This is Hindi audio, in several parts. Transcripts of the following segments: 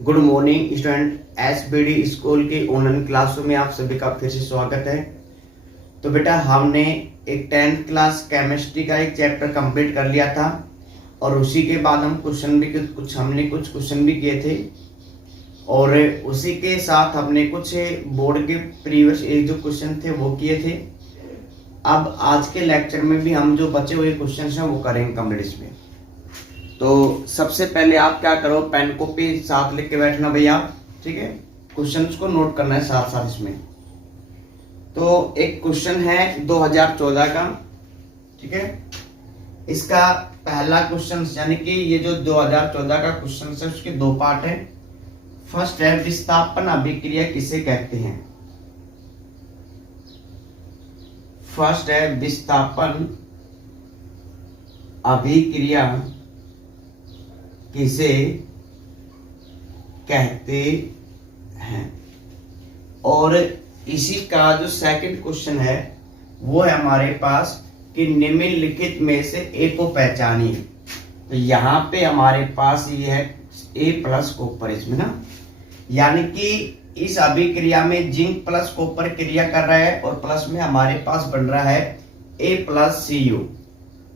Good morning student. SBD school की ऑनलाइन क्लासों में आप सभी का फिर से स्वागत है। तो बेटा हमने एक 10th क्लास केमिस्ट्री का एक चैप्टर कंप्लीट कर लिया था और उसी के बाद हम कुछ क्वेश्चन भी किए थे और उसी के साथ हमने कुछ बोर्ड के प्रीवियस जो क्वेश्चन थे वो किए थे। अब आज के लेक्चर में भी हम जो बचे हुए क्वेश्चन हैं वो करेंगे कंप्लीट इसमें। तो सबसे पहले आप क्या करो, पेन कॉपी साथ लिख के बैठना भैया, ठीक है। क्वेश्चंस को नोट करना है साथ साथ इसमें। तो एक क्वेश्चन है 2014 का, ठीक है। इसका पहला क्वेश्चन यानी कि ये जो 2014 का क्वेश्चन है उसके दो पार्ट है। फर्स्ट है विस्थापन अभिक्रिया किसे कहते हैं। फर्स्ट है विस्थापन अभिक्रिया किसे कहते हैं, और इसी का जो सेकंड क्वेश्चन है वो है हमारे पास कि निम्नलिखित में से ए को पहचानिए। तो यहाँ पे हमारे पास ये है ए प्लस कॉपर इसमें ना, यानी कि इस अभिक्रिया में जिंक प्लस कॉपर क्रिया कर रहा है और प्लस में हमारे पास बन रहा है ए प्लस सी यू।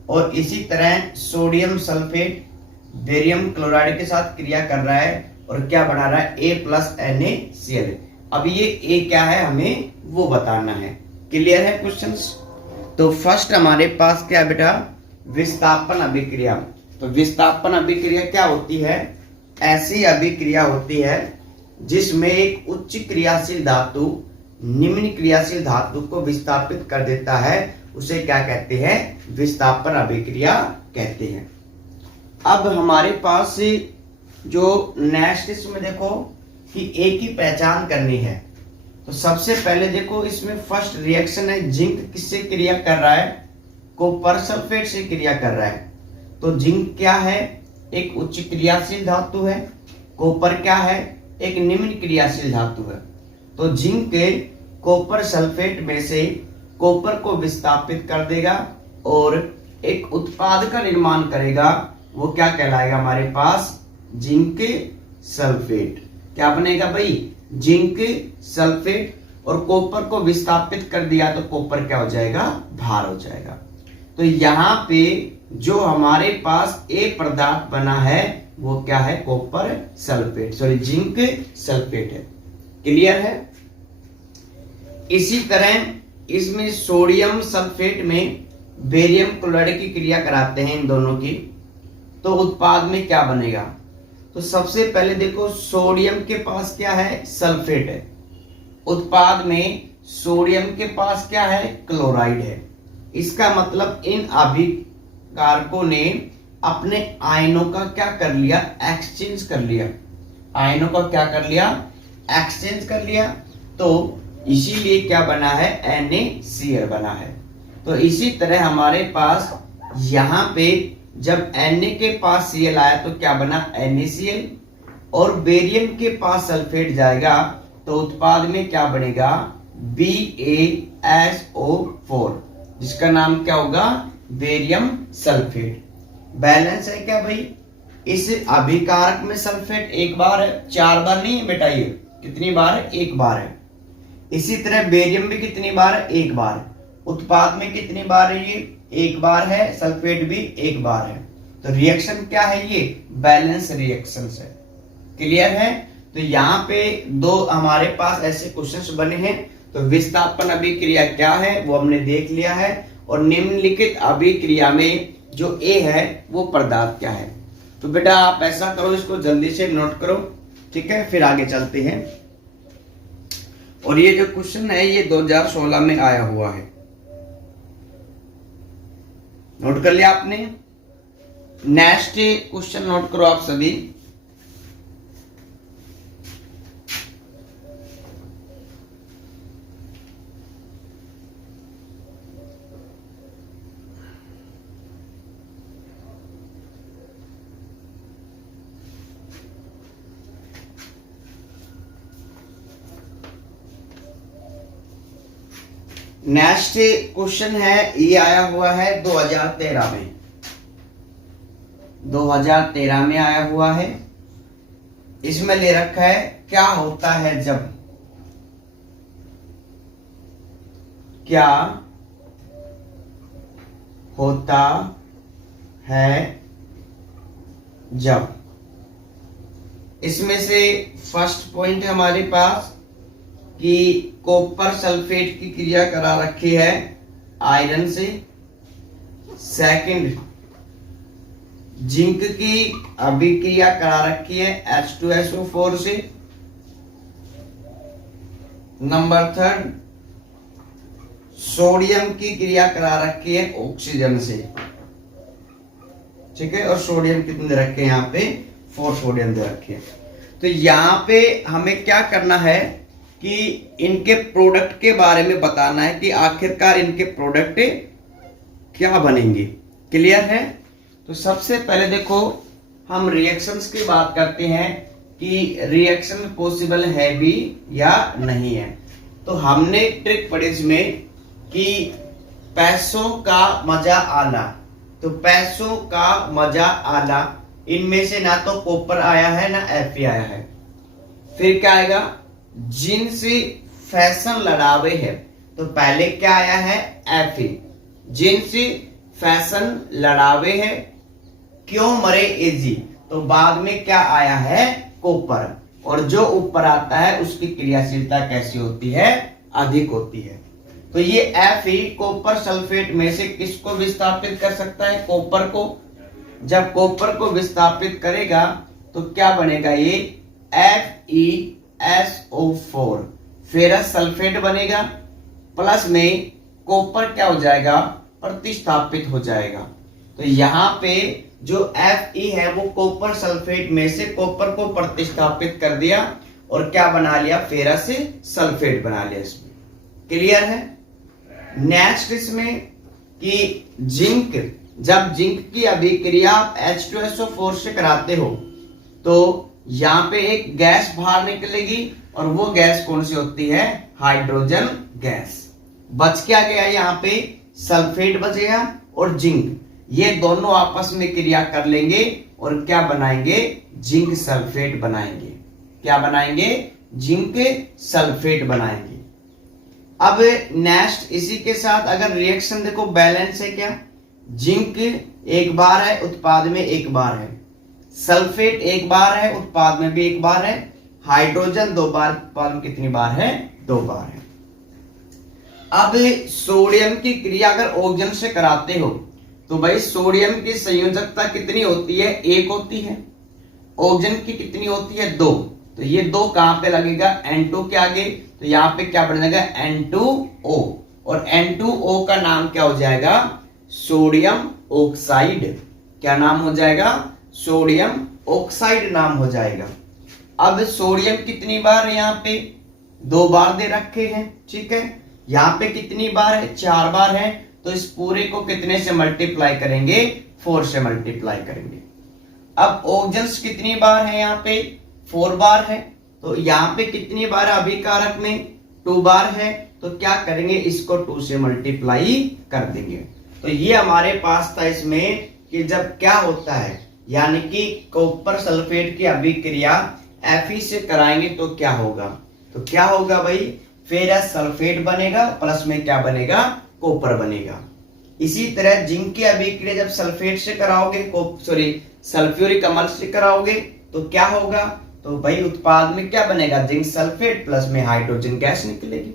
और इसी तरह सोडियम सल्फेट बेरियम क्लोराइड के साथ क्रिया कर रहा है और क्या बना रहा है ए प्लस NaCl। अब ये ए क्या है हमें वो बताना है। क्लियर है क्वेश्चंस। तो फर्स्ट हमारे पास क्या बेटा, विस्थापन अभिक्रिया। तो विस्थापन अभिक्रिया क्या होती है, ऐसी अभिक्रिया होती है जिसमें एक उच्च क्रियाशील धातु निम्न क्रियाशील धातु को विस्थापित कर देता है, उसे क्या कहते हैं, विस्थापन अभिक्रिया कहते हैं। अब हमारे पास जो नेक्स्ट इसमें देखो कि ए की पहचान करनी है। तो सबसे पहले देखो इसमें फर्स्ट रिएक्शन है, जिंक किससे क्रिया कर रहा है, कॉपर सल्फेट से क्रिया कर रहा है। तो जिंक क्या है, एक उच्च क्रियाशील धातु है। कॉपर क्या है, एक निम्न क्रियाशील धातु है। तो जिंक के कॉपर सल्फेट में से कॉपर को विस्थापित कर देगा और एक उत्पाद का निर्माण करेगा, वो क्या कहलाएगा हमारे पास, जिंक सल्फेट। क्या बनेगा भाई, जिंक सल्फेट। और कॉपर को विस्थापित कर दिया तो कॉपर क्या हो जाएगा, भार हो जाएगा। तो यहाँ पे जो हमारे पास ए पदार्थ बना है वो क्या है, copper sulphate, sorry zinc sulphate है। क्लियर है। इसी तरह इसमें सोडियम सल्फेट में बेरियम क्लोराइड की क्रिया कराते हैं इन दोनों की, तो उत्पाद में क्या बनेगा। तो सबसे पहले देखो सोडियम के पास क्या है, सल्फेट है। उत्पाद में सोडियम के पास क्या है, क्लोराइड है। इसका मतलब इन अभिकारकों ने अपने आयनों का क्या कर लिया, एक्सचेंज कर लिया। आयनों का क्या कर लिया, एक्सचेंज कर लिया। तो इसीलिए क्या बना है, NaCl बना है। तो इसी तरह हमारे पास यहाँ पे जब Na के पास Cl आया तो क्या बना, NaCl। और बेरियम के पास सल्फेट जाएगा तो उत्पाद में क्या बनेगा, BaSO4, जिसका नाम क्या होगा, बेरियम सल्फेट। बैलेंस है क्या भाई, इस अभिकारक में सल्फेट एक बार है, 4 बार नहीं है बेटा, ये कितनी बार है, एक बार है। इसी तरह बेरियम भी कितनी बार है, एक बार है। उत्पाद में कितनी बार है, ये एक बार है। सल्फेट भी एक बार है। तो रिएक्शन क्या है, ये बैलेंस रिएक्शन है। क्लियर है। तो यहाँ पे दो हमारे पास ऐसे क्वेश्चंस बने हैं। तो विस्थापन अभिक्रिया क्या है वो हमने देख लिया है, और निम्नलिखित अभिक्रिया में जो ए है वो पदार्थ क्या है। तो बेटा आप ऐसा करो, इसको जल्दी से नोट करो, ठीक है, फिर आगे चलते हैं। और ये जो क्वेश्चन है ये 2016 में आया हुआ है, नोट कर लिया आपने। नेक्स्ट क्वेश्चन नोट करो आप सभी। नेक्स्ट क्वेश्चन है, ये आया हुआ है 2013 में, 2013 में आया हुआ है। इसमें ले रखा है क्या होता है जब, क्या होता है जब। इसमें से फर्स्ट पॉइंट है हमारे पास कि कॉपर सल्फेट की क्रिया करा रखी है आयरन से। सेकंड, जिंक की अभिक्रिया करा रखी है H2SO4 से। नंबर थर्ड, सोडियम की क्रिया करा रखी है ऑक्सीजन से। ठीक है, और सोडियम कितने दे रखे हैं यहाँ पे, 4 सोडियम दे रखे हैं। तो यहाँ पे हमें क्या करना है कि इनके प्रोडक्ट के बारे में बताना है कि आखिरकार इनके प्रोडक्ट क्या बनेंगे। क्लियर है? तो सबसे पहले देखो हम रिएक्शंस की बात करते हैं कि रिएक्शन पॉसिबल है भी या नहीं है। तो हमने एक ट्रिक पढ़ी इसमें कि पैसों का मजा आला, तो पैसों का मजा आला, इनमें से ना तो कॉपर आया है ना Fe आया है। फिर क्या आएगा, जिनसे फैशन लड़ावे है, तो पहले क्या आया है Fe, जिनसे फैशन लड़ावे है, क्यों मरे एजी, तो बाद में क्या आया है कॉपर, और जो ऊपर आता है उसकी क्रियाशीलता कैसी होती है, अधिक होती है। तो ये Fe कॉपर सल्फेट में से किसको विस्थापित कर सकता है, कॉपर को। जब कॉपर को विस्थापित करेगा तो क्या बनेगा, ये FeSO4 फेरस सल्फेट बनेगा, प्लस में कॉपर क्या हो जाएगा, प्रतिस्थापित हो जाएगा। तो यहाँ पे जो Fe है वो कॉपर सल्फेट में से कॉपर को प्रतिस्थापित कर दिया और क्या बना लिया, फेरस सल्फेट बना लिया इसमें। क्लियर है? नेक्स्ट इसमें कि जिंक, जब जिंक की अभिक्रिया H2SO4 से कराते हो तो यहाँ पे एक गैस बाहर निकलेगी और वो गैस कौन सी होती है, हाइड्रोजन गैस। बच क्या गया, यहाँ पे सल्फेट बचेगा और जिंक, ये दोनों आपस में क्रिया कर लेंगे और क्या बनाएंगे, जिंक सल्फेट बनाएंगे। क्या बनाएंगे, जिंक सल्फेट बनाएंगे। अब नेक्स्ट इसी के साथ अगर रिएक्शन देखो बैलेंस है, क्या जिंक एक बार है उत्पाद में एक बार है, सल्फेट एक बार है उत्पाद में भी एक बार है, हाइड्रोजन 2 बार उत्पाद में कितनी बार है, 2 बार है। अब सोडियम की क्रिया अगर ऑक्सीजन से कराते हो तो भाई सोडियम की संयोजकता कितनी होती है, 1 होती है। ऑक्सीजन की कितनी होती है, 2। तो ये 2 कहां पे लगेगा, N2 के आगे, तो यहाँ पे क्या बन जाएगा N2O, और N2O का नाम क्या हो जाएगा, सोडियम ऑक्साइड। क्या नाम हो जाएगा, सोडियम ऑक्साइड नाम हो जाएगा। अब सोडियम कितनी बार है, यहाँ पे 2 बार दे रखे हैं। ठीक है, यहाँ पे कितनी बार है, 4 बार है। तो इस पूरे को कितने से मल्टीप्लाई करेंगे, 4 से मल्टीप्लाई करेंगे। अब ऑक्सीजन कितनी बार है, यहाँ पे 4 बार है। तो यहाँ पे कितनी बार अभिकारक में 2 बार है। तो क्या करेंगे, इसको 2 से मल्टीप्लाई कर देंगे। तो ये हमारे पास था इसमें कि जब क्या होता है, यानी कि कॉपर सल्फेट की अभिक्रिया Fe से कराएंगे तो क्या होगा, तो क्या होगा भाई, फेरस सल्फेट बनेगा, प्लस में क्या बनेगा, कॉपर बनेगा। इसी तरह जिंक की अभिक्रिया जब सल्फेट से कराओगे, सल्फ्यूरिक अम्ल से कराओगे तो क्या होगा, तो भाई उत्पाद में क्या बनेगा, जिंक सल्फेट प्लस में हाइड्रोजन गैस निकलेगी।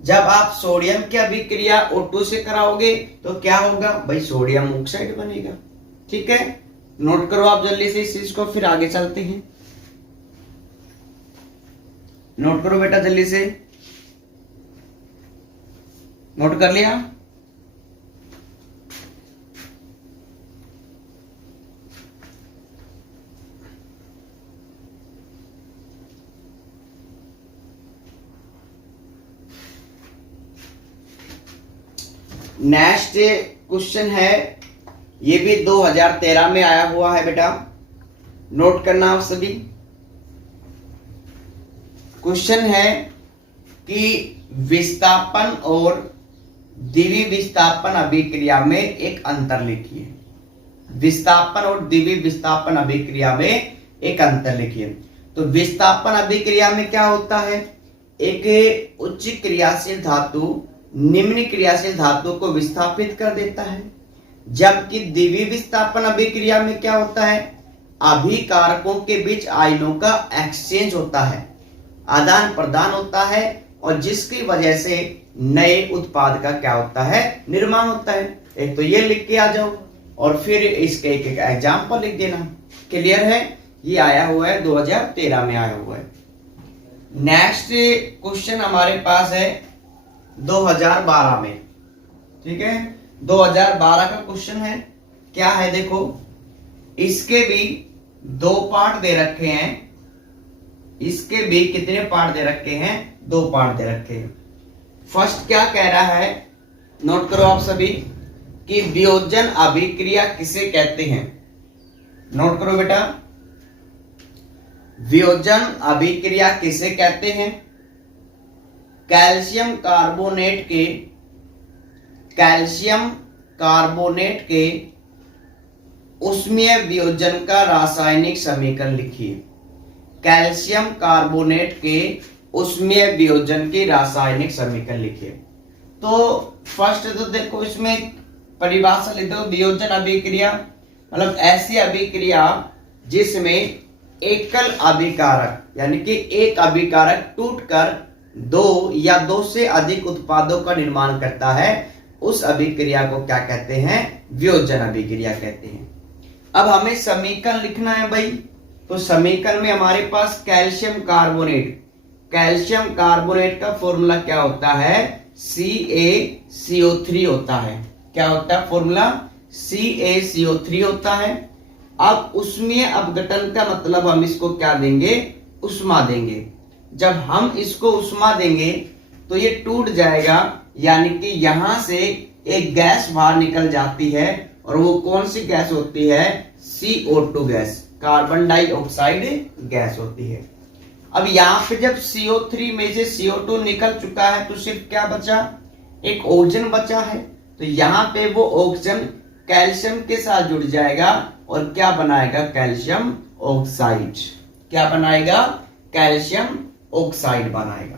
जब आप सोडियम की अभिक्रिया O2 से कराओगे तो क्या होगा भाई, सोडियम ऑक्साइड बनेगा। ठीक है, नोट करो आप जल्दी से इस चीज को, फिर आगे चलते हैं। नोट करो बेटा जल्दी से, नोट कर लिया। नेक्स्ट क्वेश्चन है, ये भी 2013 में आया हुआ है बेटा, नोट करना आप सभी। क्वेश्चन है कि विस्थापन और द्विवीय विस्थापन अभिक्रिया में एक अंतर लिखिए। विस्थापन और द्विवीय विस्थापन अभिक्रिया में एक अंतर लिखिए। तो विस्थापन अभिक्रिया में क्या होता है, एक उच्च क्रियाशील धातु निम्न क्रियाशील धातु को विस्थापित कर देता है, जबकि द्विवीय विस्थापन अभिक्रिया में क्या होता है, अभिकारकों के बीच आयनों का एक्सचेंज होता है, आदान प्रदान होता है, और जिसकी वजह से नए उत्पाद का क्या होता है, निर्माण होता है। एक तो ये लिख के आ जाओ और फिर इसके एक एक एग्जाम्पल लिख देना। क्लियर है, ये आया हुआ है 2013 में आया हुआ है। नेक्स्ट क्वेश्चन हमारे पास है 2012 में, ठीक है, 2012 का क्वेश्चन है। क्या है देखो, इसके भी दो पार्ट दे रखे हैं, इसके भी कितने पार्ट दे रखे हैं, दो पार्ट दे रखे हैं। फर्स्ट क्या कह रहा है, नोट करो आप सभी, कि वियोजन अभिक्रिया किसे कहते हैं। नोट करो बेटा, वियोजन अभिक्रिया किसे कहते हैं। कैल्शियम कार्बोनेट के उष्मीय वियोजन का रासायनिक समीकरण लिखिए। कैल्शियम कार्बोनेट के उष्मीय वियोजन की रासायनिक समीकरण लिखिए। तो फर्स्ट तो देखो इसमें परिभाषा लिख दो, वियोजन अभिक्रिया मतलब ऐसी अभिक्रिया जिसमें एकल अभिकारक यानी कि एक अभिकारक टूटकर दो या दो से अधिक उत्पादों का निर्माण करता है, उस अभिक्रिया को क्या कहते हैं, वियोजन अभिक्रिया कहते हैं। अब हमें समीकरण लिखना है भाई, तो समीकरण में हमारे पास कैल्शियम कार्बोनेट का फॉर्मूला क्या होता है, CaCO3 होता है। क्या होता है फॉर्मूला, CaCO3 होता है। अब उष्मीय अपघटन का मतलब हम इसको क्या देंगे, उष्मा देंगे। जब हम इसको उष्मा देंगे तो ये टूट जाएगा, यानी कि यहां से एक गैस बाहर निकल जाती है, और वो कौन सी गैस होती है, CO2 gas, carbon dioxide gas होती है। अब यहाँ पे जब CO3 में से CO2 निकल चुका है तो सिर्फ क्या बचा, एक ऑक्सीजन बचा है। तो यहाँ पे वो ऑक्सीजन कैल्शियम के साथ जुड़ जाएगा और क्या बनाएगा, कैल्शियम ऑक्साइड। क्या बनाएगा, कैल्शियम ऑक्साइड बनाएगा।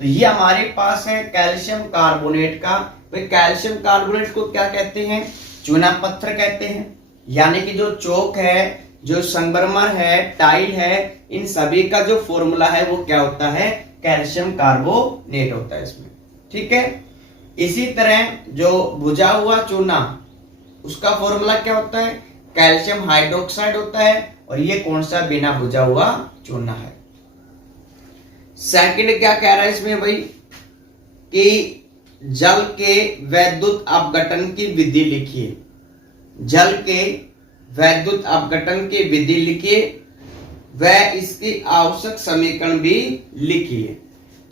तो ये हमारे पास है कैल्शियम कार्बोनेट का। भाई कैल्शियम कार्बोनेट को क्या कहते हैं, चूना पत्थर कहते हैं। यानी कि जो चौक है, जो संगमरमर है, टाइल है, इन सभी का जो फॉर्मूला है वो क्या होता है, कैल्शियम कार्बोनेट होता है इसमें। ठीक है, इसी तरह जो भुजा हुआ चूना, उसका फॉर्मूला क्या होता है, कैल्शियम हाइड्रोक्साइड होता है, और ये कौन सा बिना भुजा हुआ चूना है। सेकंड क्या कह रहा है इसमें भाई, कि जल के वैद्युत अपघटन की विधि लिखिए। जल के वैद्युत अपघटन की विधि लिखिए, वह इसकी आवश्यक समीकरण भी लिखिए।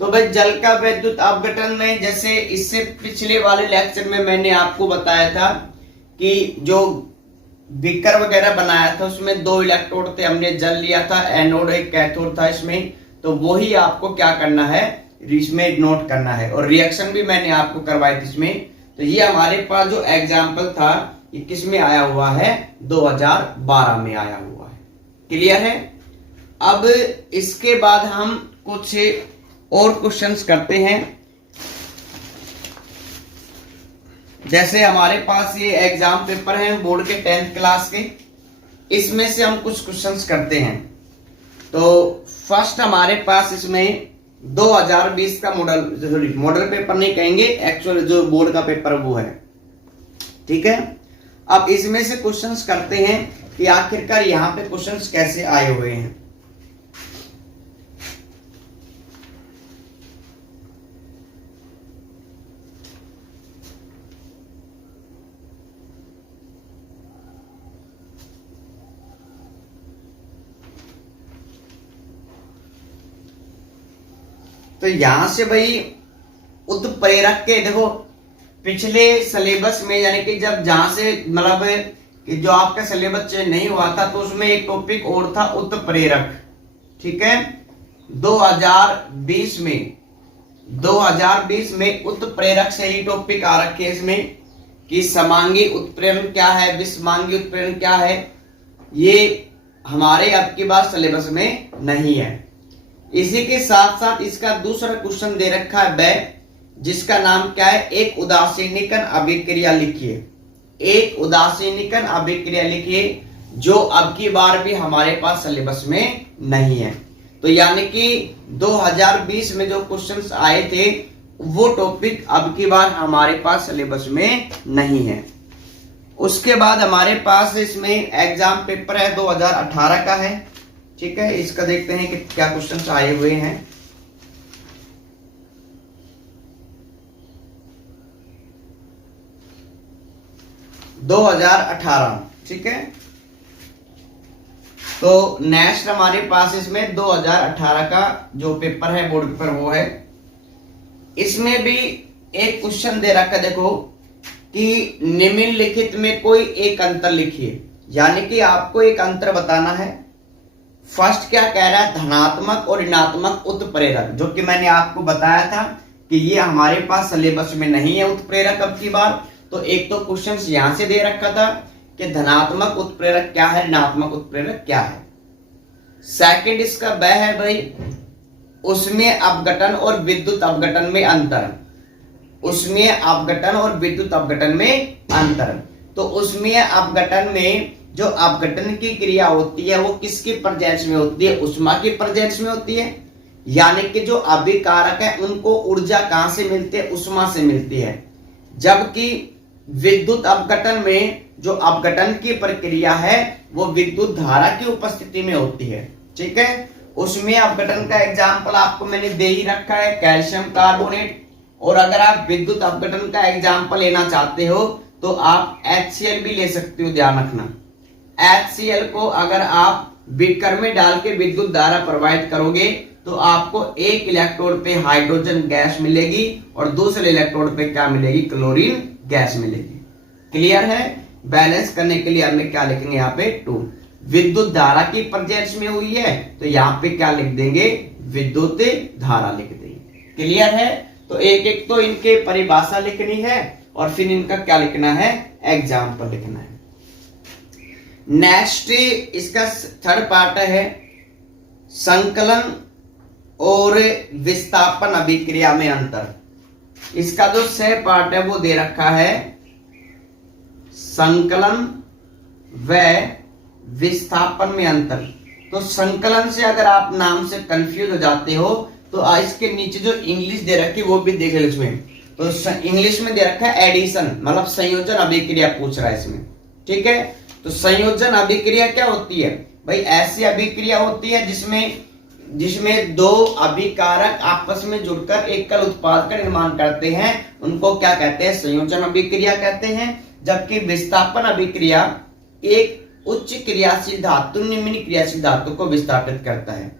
तो भाई जल का वैद्युत अपघटन में, जैसे इससे पिछले वाले लेक्चर में मैंने आपको बताया था कि जो बीकर वगैरह बनाया था उसमें दो इलेक्ट्रोड थे, हमने जल लिया था, एनोड एक कैथोड था इसमें। तो वही आपको क्या करना है, इसमें नोट करना है, और रिएक्शन भी मैंने आपको करवाई थी इसमें। तो ये हमारे पास जो एग्जाम्पल था ये किस में आया हुआ है, 2012 में आया हुआ है। क्लियर है। अब इसके बाद हम कुछ और क्वेश्चंस करते हैं। जैसे हमारे पास ये एग्जाम पेपर है बोर्ड के 10th क्लास के, इसमें से हम कुछ क्वेश्चंस करते हैं। तो फर्स्ट हमारे पास इसमें 2020 का मॉडल पेपर नहीं कहेंगे, एक्चुअल जो बोर्ड का पेपर वो है। ठीक है, अब इसमें से क्वेश्चंस करते हैं कि आखिरकार यहाँ पे क्वेश्चंस कैसे आए हुए हैं। तो यहां से भाई उत्प्रेरक के देखो, पिछले सिलेबस में यानी कि जब जहां से मतलब कि जो आपका सिलेबस चेंज नहीं हुआ था तो उसमें एक टॉपिक और था उत्प्रेरक। ठीक है, 2020 में उत्प्रेरक से ही टॉपिक आ रखे हैं इसमें कि समांगी उत्प्रेरण क्या है, विषमांगी उत्प्रेरण क्या है। ये हमारे अब की बार सिलेबस में नहीं है। इसी के साथ साथ इसका दूसरा क्वेश्चन दे रखा है ब, जिसका नाम क्या है, एक उदासीनीकरण अभिक्रिया लिखिए। एक उदासीनीकरण अभिक्रिया लिखिए, जो अब की बार भी हमारे पास सिलेबस में नहीं है। तो यानी कि 2020 में जो क्वेश्चंस आए थे वो टॉपिक अब की बार हमारे पास सिलेबस में नहीं है। उसके बाद हमारे पास इसमें एग्जाम पेपर है 2018 का है। ठीक है, इसका देखते हैं कि क्या क्वेश्चंस आए हुए हैं। ठीक है, तो नेक्स्ट हमारे पास इसमें 2018 का जो पेपर है बोर्ड पेपर वो है। इसमें भी एक क्वेश्चन दे रखा है, देखो कि निम्नलिखित में कोई एक अंतर लिखिए। यानी कि आपको एक अंतर बताना है। फर्स्ट क्या कह रहा है, धनात्मक और ऋणात्मक उत्प्रेरक, जो कि मैंने आपको बताया था कि ये हमारे पास सिलेबस में नहीं है उत्प्रेरक अब की बार। तो एक तो क्वेश्चन यहां से दे रखा था कि धनात्मक उत्प्रेरक क्या है, ऋणात्मक उत्प्रेरक क्या है। सेकंड इसका ब है भाई, उसमें अपघटन और विद्युत अपघटन में अंतर। उसमें अपघटन और विद्युत अपघटन में अंतर। तो उसमें अपघटन में जो अपघटन की क्रिया होती है वो किसके प्रेजेंस में होती है, उष्मा के प्रेजेंस में होती है। यानी कि जो अभिकारक है उनको ऊर्जा कहां से मिलती है, उष्मा से मिलती है। जबकि विद्युत अपघटन में जो अपघटन की प्रक्रिया है वो विद्युत धारा की उपस्थिति में होती है। ठीक है, उसमें अपघटन का एग्जाम्पल आपको मैंने दे ही रखा है, कैल्शियम कार्बोनेट। और अगर आप विद्युत अपघटन का एग्जाम्पल लेना चाहते हो तो आप HCl भी ले सकते हो। ध्यान रखना, HCl को अगर आप बीकर में डाल के विद्युत धारा प्रवाहित करोगे तो आपको एक इलेक्ट्रोड पे हाइड्रोजन गैस मिलेगी और दूसरे इलेक्ट्रोड पे क्या मिलेगी, क्लोरीन गैस मिलेगी। क्लियर है। बैलेंस करने के लिए हमें क्या लिखेंगे यहाँ पे 2। विद्युत धारा की प्रेजेंस में हुई है तो यहाँ पे क्या लिख देंगे, विद्युत धारा लिख देंगे। क्लियर है। तो एक एक तो इनके परिभाषा लिखनी है और फिर इनका क्या लिखना है, एग्जाम्पल लिखना है। नेक्स्ट इसका थर्ड पार्ट है संकलन और विस्थापन अभिक्रिया में अंतर। इसका जो सह पार्ट है वो दे रखा है संकलन व विस्थापन में अंतर। तो संकलन से अगर आप नाम से कंफ्यूज हो जाते हो तो इसके नीचे जो इंग्लिश दे रखी है वो भी देख लो इसमें। तो इंग्लिश में दे रखा है एडिशन, मतलब संयोजन अभिक्रिया पूछ रहा है इसमें। ठीक है, तो संयोजन अभिक्रिया क्या होती है भाई, ऐसी अभिक्रिया होती है जिसमें दो अभिकारक आपस में जुड़कर एकल उत्पाद का निर्माण करते हैं, उनको क्या कहते हैं, संयोजन अभिक्रिया कहते हैं। जबकि विस्थापन अभिक्रिया एक उच्च क्रियाशील धातु निम्न क्रियाशील धातु को विस्थापित करता है।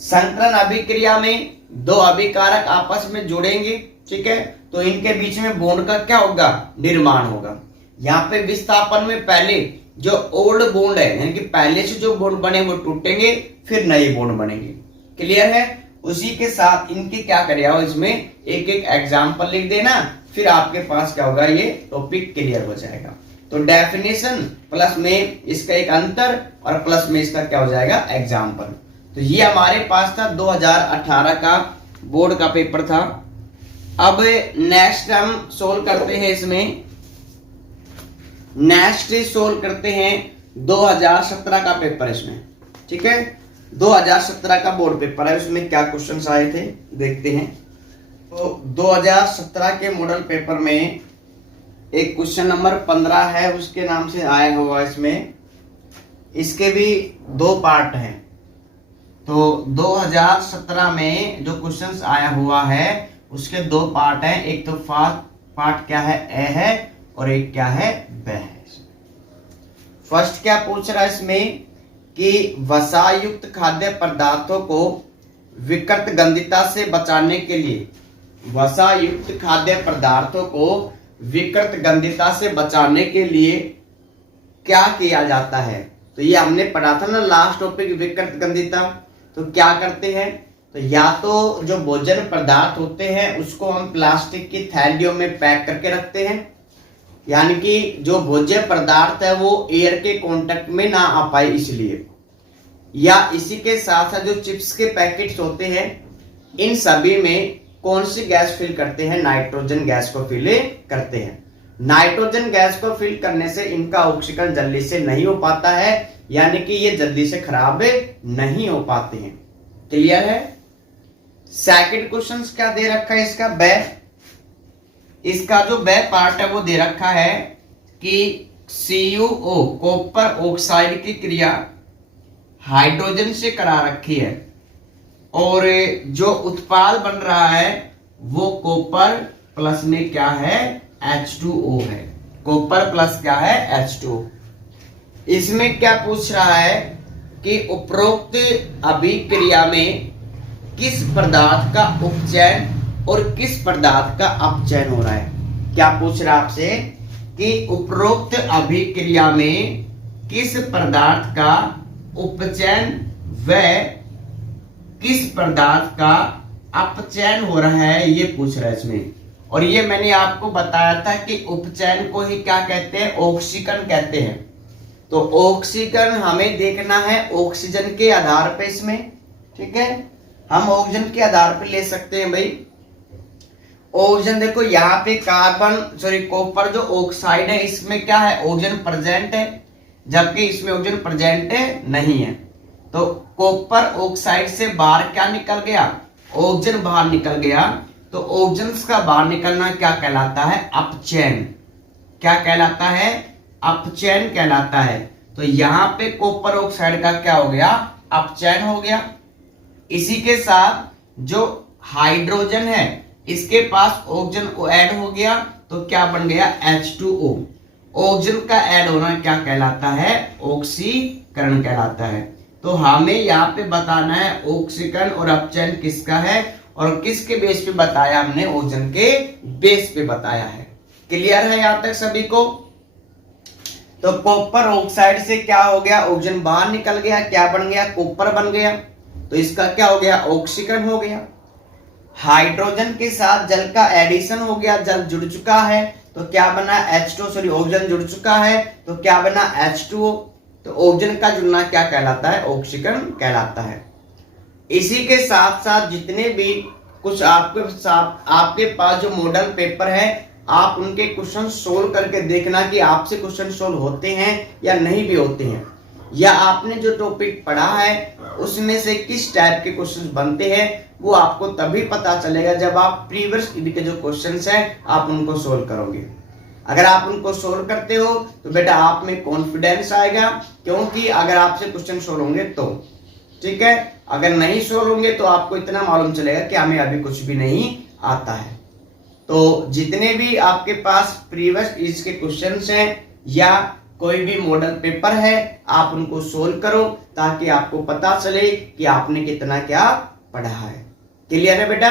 संकलन अभिक्रिया में दो अभिकारक आपस में जुड़ेंगे, ठीक है, तो इनके बीच में बॉन्ड का क्या होगा, निर्माण होगा। यहाँ पे विस्थापन में पहले जो ओल्ड बॉन्ड है यानी कि पहले से जो बॉन्ड बने वो टूटेंगे, फिर नए बॉन्ड बनेंगे। क्लियर है। उसी के साथ इनके क्या करेगा, इसमें एक एक एग्जाम्पल लिख देना, फिर आपके पास क्या होगा, ये टॉपिक क्लियर हो जाएगा। तो डेफिनेशन प्लस में इसका एक अंतर और प्लस में इसका क्या हो जाएगा, एग्जाम्पल। तो ये हमारे पास था 2018 का बोर्ड का पेपर था। अब नेक्स्ट हम सोल्व करते हैं इसमें, नेक्स्ट सोल्व करते हैं 2017 का पेपर इसमें। ठीक है, 2017 का बोर्ड पेपर है, उसमें क्या क्वेश्चंस आए थे देखते हैं। तो 2017 के मॉडल पेपर में एक क्वेश्चन नंबर 15 है, उसके नाम से आया हुआ इसमें। इसके भी दो पार्ट हैं। तो 2017 में जो क्वेश्चंस आया हुआ है उसके दो पार्ट हैं। एक तो फर्स्ट पार्ट क्या है, ए है, और एक क्या है, ब है। फर्स्ट क्या पूछ रहा है इसमें कि वसा युक्त खाद्य पदार्थों को विकृत गंधिता से बचाने के लिए, वसा युक्त खाद्य पदार्थों को विकृत गंधिता से बचाने के लिए क्या किया जाता है। तो ये हमने पढ़ा था ना लास्ट टॉपिक, विकृत गंधिता। तो क्या करते हैं, तो या तो जो भोजन पदार्थ होते हैं उसको हम प्लास्टिक की थैलियों में पैक करके रखते हैं, यानी कि जो भोज्य पदार्थ है वो एयर के कांटेक्ट में ना आ पाए इसलिए। या इसी के साथ साथ जो चिप्स के पैकेट्स होते हैं, इन सभी में कौन सी गैस फिल करते हैं? नाइट्रोजन गैस को फिल करते हैं। नाइट्रोजन गैस को फिल करने से इनका ऑक्सीकरण जल्दी से नहीं हो पाता है, यानी कि ये जल्दी से खराब नहीं हो पाते हैं। क्लियर है? सेकंड क्वेश्चन क्या दे रखा है इसका? इसका जो पार्ट है वो दे रखा है कि CuO कॉपर ऑक्साइड की क्रिया हाइड्रोजन से करा रखी है और जो उत्पाद बन रहा है वो कॉपर प्लस में क्या है? H2O है। कॉपर प्लस क्या है? H2O। इसमें क्या पूछ रहा है कि उपरोक्त अभिक्रिया में किस पदार्थ का उपचयन और किस पदार्थ का अपचयन हो रहा है? क्या पूछ रहा है आपसे कि उपरोक्त अभिक्रिया में किस पदार्थ का उपचयन व किस पदार्थ का अपचयन हो रहा है, ये पूछ रहा है इसमें। और ये मैंने आपको बताया था कि उपचयन को ही क्या कहते हैं? ऑक्सीकरण कहते हैं। तो ऑक्सीकरण हमें देखना है ऑक्सीजन के आधार पे इसमें, ठीक है? हम ऑक्सीजन के आधार पे ले सकते हैं भाई। ऑक्सीजन देखो यहाँ पे कॉपर जो ऑक्साइड है इसमें क्या है? ऑक्सीजन प्रेजेंट है, जबकि इसमें ऑक्सीजन प्रेजेंट नहीं है। तो कॉपर ऑक्साइड से बाहर क्या निकल गया? ऑक्सीजन बाहर निकल गया। तो ऑक्सीजन का बाहर निकलना क्या कहलाता है? अपचयन। क्या कहलाता है? अपचयन कहलाता है। तो यहाँ पे कॉपर ऑक्साइड का क्या हो गया? अपचयन हो गया। इसी के साथ जो हाइड्रोजन है इसके पास ऑक्सीजन को ऐड हो गया, तो क्या बन गया? H2O। ऑक्सीजन का ऐड होना क्या कहलाता है? ऑक्सीकरण कहलाता है। तो हमें यहाँ पे बताना है ऑक्सीकरण और अपचयन किसका है और किसके बेस पे बताया हमने? ऑक्सीजन के बेस पे बताया है। क्लियर है यहाँ तक सभी को? तो कॉपर ऑक्साइड से क्या हो गया? ऑक्सीजन बाहर निकल गया, क्या बन गया? कॉपर बन गया। तो इसका क्या हो गया? ऑक्सीकरण हो गया। हाइड्रोजन के साथ जल का एडिशन हो गया, जल जुड़ चुका है, तो क्या बना? H2O। ऑक्सीजन जुड़ चुका है तो क्या बना? H2O। तो ऑक्सीजन का जुड़ना क्या कहलाता है? ऑक्सीकरण कहलाता है। इसी के साथ साथ जितने भी कुछ आपके पास जो मॉडल पेपर है, आप उनके क्वेश्चन सोल्व करके देखना कि आपसे क्वेश्चन सोल्व होते हैं या नहीं भी होते हैं, या आपने जो टॉपिक पढ़ा है उसमें से किस टाइप के क्वेश्चन बनते हैं, वो आपको तभी पता चलेगा जब आप प्रीवियस के जो क्वेश्चंस हैं आप उनको सोल्व करोगे। अगर आप उनको सोल्व करते हो तो बेटा आप में कॉन्फिडेंस आएगा, क्योंकि अगर आपसे क्वेश्चन सोल्व होंगे तो, ठीक है? अगर नहीं सोल्व होंगे तो आपको इतना मालूम चलेगा कि हमें अभी कुछ भी नहीं आता है। तो जितने भी आपके पास प्रीवियस इसके क्वेश्चंस हैं या कोई भी मॉडल पेपर है, आप उनको सोल्व करो ताकि आपको पता चले कि आपने कितना क्या पढ़ा है। क्लियर है बेटा?